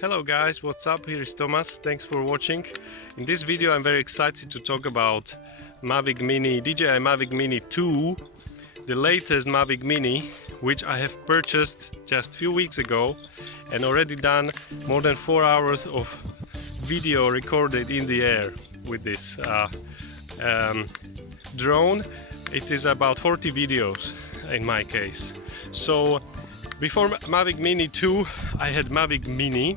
Hello guys, what's up? Here is Thomas. Thanks for watching. In this video I'm very excited to talk about Mavic Mini, DJI Mavic Mini 2, the latest Mavic Mini, which I have purchased just a few weeks ago and already done more than 4 hours of video recorded in the air with this drone. It is about 40 videos in my case. So before Mavic Mini 2 I had Mavic Mini,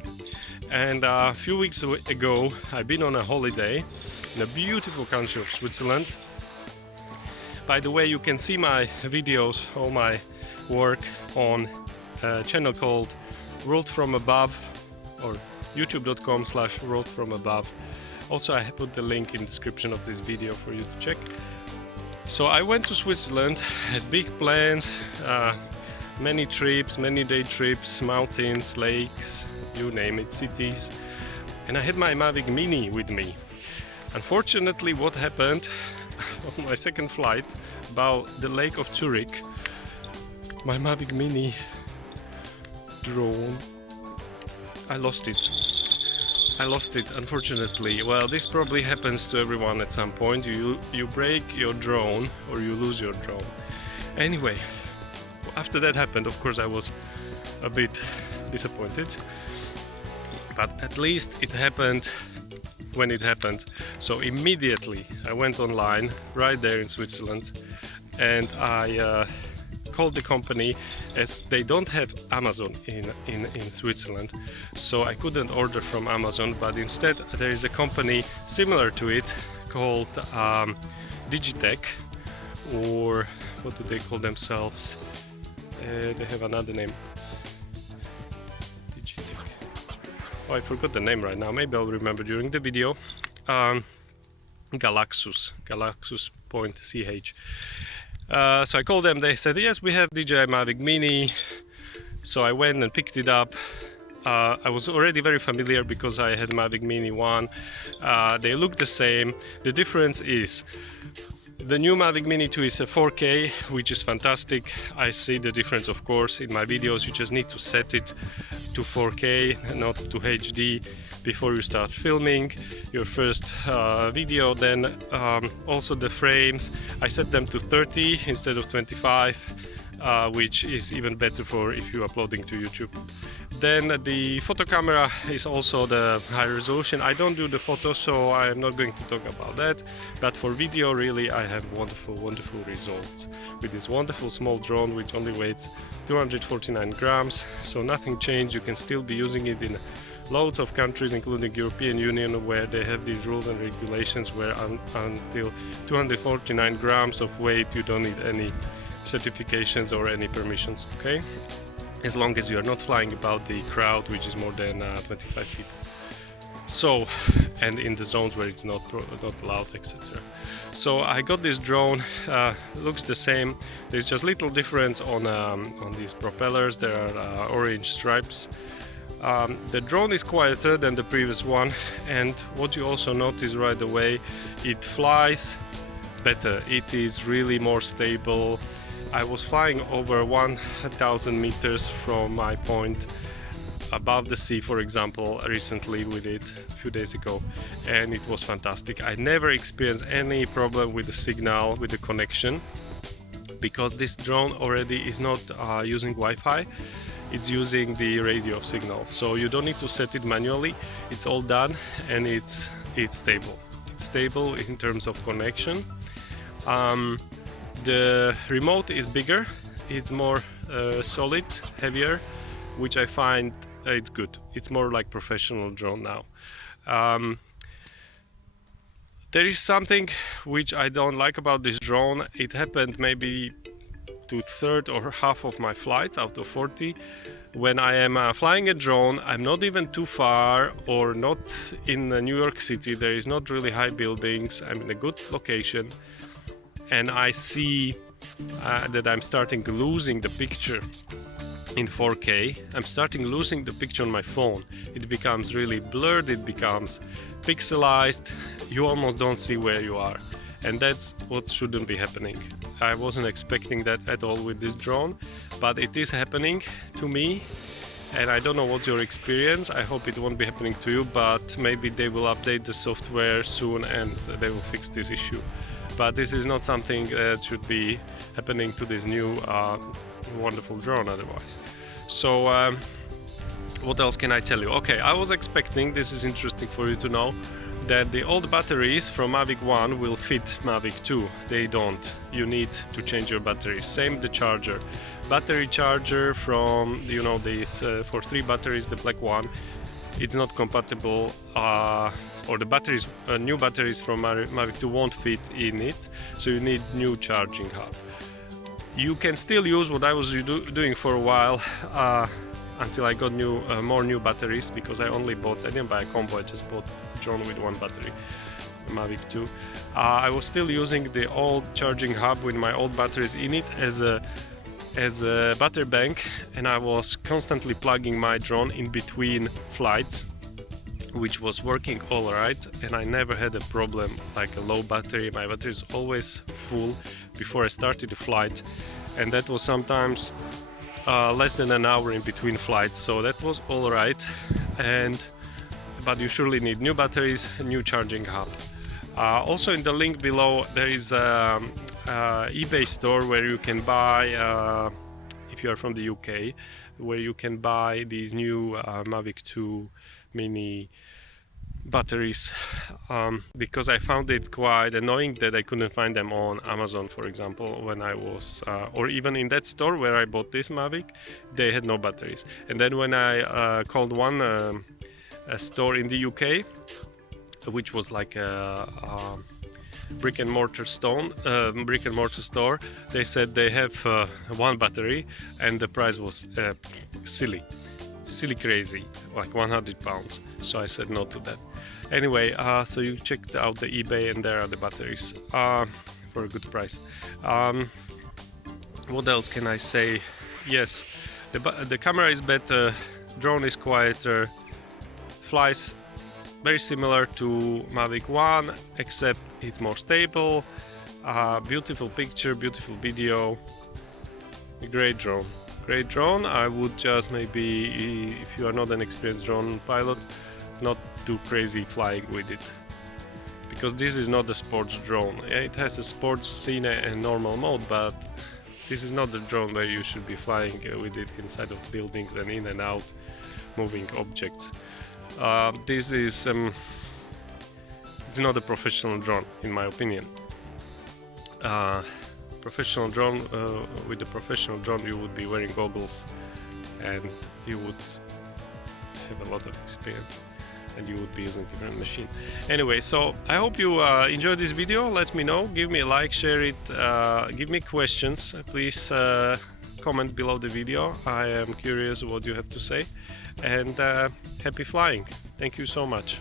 and a few weeks ago I've been on a holiday in a beautiful country of Switzerland. By the way, you can see my videos, all my work on a channel called World From Above, or youtube.com/World From Above. Also I put the link in the description of this video for you to check. So I went to Switzerland, had big plans, many trips, many day trips, mountains, lakes, you name it, cities, and I had my Mavic Mini with me. Unfortunately, what happened on my second flight about the lake of Zurich, my Mavic Mini drone, I lost it, unfortunately. Well, this probably happens to everyone at some point. You break your drone or you lose your drone. Anyway, after that happened, of course I was a bit disappointed, but at least it happened when it happened. So immediately I went online right there in Switzerland and I called the company, as they don't have Amazon in Switzerland, so I couldn't order from Amazon, but instead there is a company similar to it called Digitech, or what do they call themselves? They have another name. Oh, I forgot the name right now. Maybe I'll remember during the video. Galaxus.ch. So I called them. They said yes, we have DJI Mavic Mini. So I went and picked it up. I was already very familiar because I had Mavic Mini 1. They look the same. The difference is the new Mavic Mini 2 is a 4K, which is fantastic. I see the difference, of course, in my videos. You just need to set it to 4K, not to HD, before you start filming your first video. Then also the frames, I set them to 30 instead of 25, which is even better for if you're uploading to YouTube. Then the photo camera is also the high resolution. I don't do the photos, so I am not going to talk about that. But for video, really, I have wonderful results with this wonderful small drone, which only weighs 249 grams. So nothing changed. You can still be using it in loads of countries, including European Union, where they have these rules and regulations where until 249 grams of weight, you don't need any certifications or any permissions, okay? As long as you are not flying about the crowd, which is more than 25 people. So, and in the zones where it's not allowed, etc. So I got this drone, looks the same. There's just little difference on these propellers. There are orange stripes. The drone is quieter than the previous one, and what you also notice right away, it flies better. It is really more stable. I was flying over 1,000 meters from my point above the sea, for example, recently with it a few days ago, and it was fantastic. I never experienced any problem with the signal, with the connection, because this drone already is not using Wi-Fi. It's using the radio signal, so you don't need to set it manually. It's all done, and it's stable. It's stable in terms of connection. The remote is bigger, it's more solid, heavier, which I find it's good. It's more like professional drone now. There is something which I don't like about this drone. It happened maybe to third or half of my flights out of 40. When I am flying a drone, I'm not even too far or not in New York City. There is not really high buildings. I'm in a good location. And I see that I'm starting losing the picture in 4K. I'm starting losing the picture on my phone. It becomes really blurred, it becomes pixelized. You almost don't see where you are. And that's what shouldn't be happening. I wasn't expecting that at all with this drone, but it is happening to me. and I don't know what's your experience. I hope it won't be happening to you, but maybe they will update the software soon and they will fix this issue. But this is not something that should be happening to this new wonderful drone otherwise. So what else can I tell you? Okay, I was expecting, this is interesting for you to know, that the old batteries from Mavic 1 will fit Mavic 2. They don't. You need to change your batteries. Same the charger. Battery charger from, you know, this for 3 batteries, the black one, it's not compatible, or the batteries, new batteries from Mavic 2 won't fit in it, so you need new charging hub. You can still use what I was doing for a while, until I got more new batteries, because I didn't buy a combo, I just bought a drone with 1 battery, Mavic 2. I was still using the old charging hub with my old batteries in it as a battery bank, and I was constantly plugging my drone in between flights, which was working all right, and I never had a problem like a low battery. My battery is always full before I started the flight, and that was sometimes less than an hour in between flights, so that was all right. But you surely need new batteries, a new charging hub. Also in the link below there is a eBay store where you can buy, if you are from the UK, where you can buy these new Mavic 2 Mini batteries, because I found it quite annoying that I couldn't find them on Amazon, for example, when I was, or even in that store where I bought this Mavic, they had no batteries. And then when I called a store in the UK, which was like a brick and mortar store, they said they have 1 battery, and the price was silly crazy, like £100. So I said no to that. Anyway, so you checked out the eBay, and there are the batteries for a good price. What else can I say? Yes, the camera is better, drone is quieter, flies very similar to Mavic 1, except it's more stable. Beautiful picture, beautiful video. A great drone. Great drone. I would just maybe, if you are not an experienced drone pilot, not do crazy flying with it, because this is not a sports drone. It has a sports scene and normal mode, but this is not the drone where you should be flying with it inside of buildings and in and out, moving objects. This is it's not a professional drone, in my opinion. Professional drone, with a professional drone you would be wearing goggles, and you would have a lot of experience, and you would be using a different machine. Anyway, so I hope you enjoyed this video. Let me know, give me a like, share it, give me questions, please comment below the video. I am curious what you have to say, and happy flying. Thank you so much.